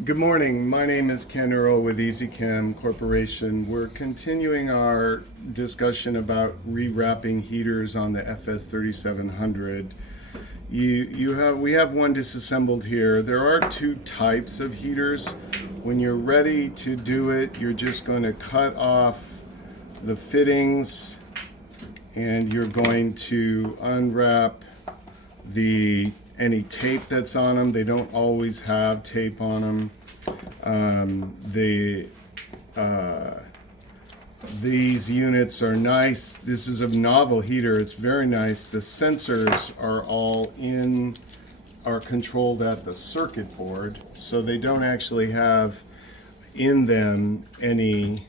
Good morning. My name is Ken Earl with EZkem Corporation. We're continuing our discussion about rewrapping heaters on the FS3700. We have one disassembled here. There are two types of heaters. When you're ready to do it, you're just going to cut off the fittings and you're going to unwrap any tape that's on them. They don't always have tape on them. These units are nice. This is a novel heater. It's very nice. The sensors are controlled at the circuit board, so they don't actually have in them any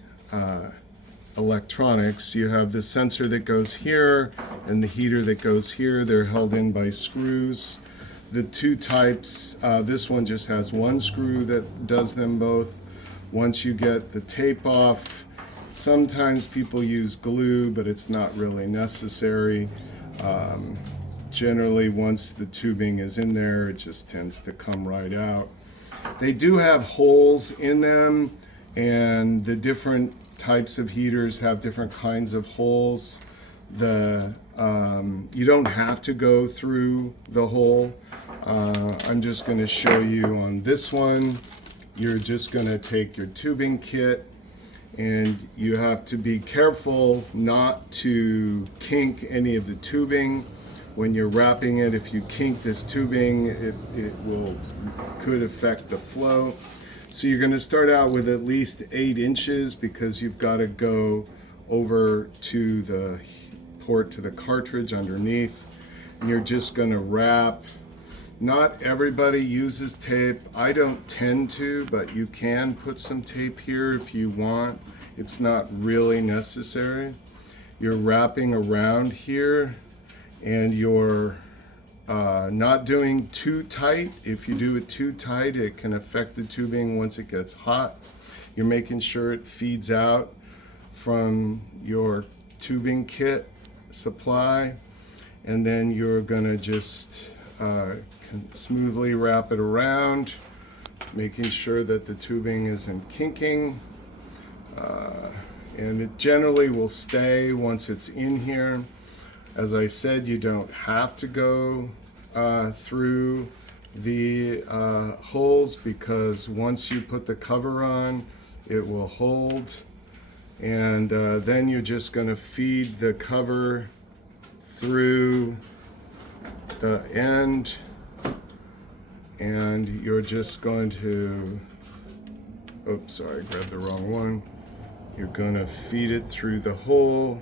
electronics. You have the sensor that goes here and the heater that goes here. They're held in by screws. The two types, this one just has one screw that does them both. Once you get the tape off, sometimes people use glue, but it's not really necessary. Generally, once the tubing is in there, it just tends to come right out. They do have holes in them, and the different types of heaters have different kinds of holes. You don't have to go through the hole. I'm just going to show you on this one. You're just going to take your tubing kit, and you have to be careful not to kink any of the tubing when you're wrapping it. If you kink this tubing, it could affect the flow. So you're going to start out with at least 8 inches because you've got to go over to the port to the cartridge underneath, and you're just going to wrap. Not everybody uses tape. I don't tend to, but you can put some tape here if you want. It's not really necessary. You're wrapping around here, and you're not doing too tight. If you do it too tight, it can affect the tubing once it gets hot. You're making sure it feeds out from your tubing kit supply, and then you're going to just smoothly wrap it around, making sure that the tubing isn't kinking, and it generally will stay once it's in here. As I said, you don't have to go through the holes, because once you put the cover on, it will hold, and then you're just going to feed the cover through the end, and you're just going to, oops, sorry, I grabbed the wrong one. You're going to feed it through the hole,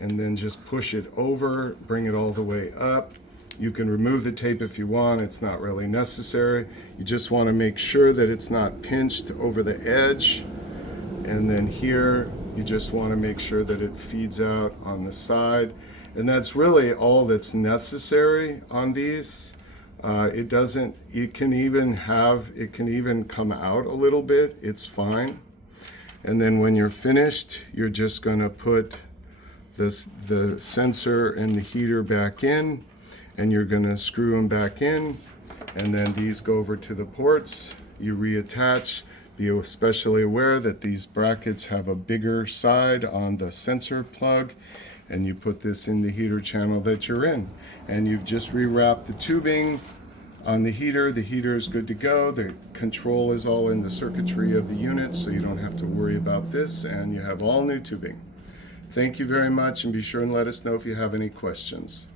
and then just push it over, bring it all the way up. You can remove the tape if you want. It's not really necessary. You just want to make sure that it's not pinched over the edge. And then here, you just want to make sure that it feeds out on the side. And that's really all that's necessary on these. It can even come out a little bit. It's fine. And then when you're finished, you're just going to put the sensor and the heater back in, and you're going to screw them back in, and then these go over to the ports. You reattach. Be especially aware that these brackets have a bigger side on the sensor plug, and you put this in the heater channel that you're in, and you've just rewrapped the tubing on the heater. The heater is good to go. The control is all in the circuitry of the unit, so you don't have to worry about this, and you have all new tubing. Thank you very much, and be sure and let us know if you have any questions.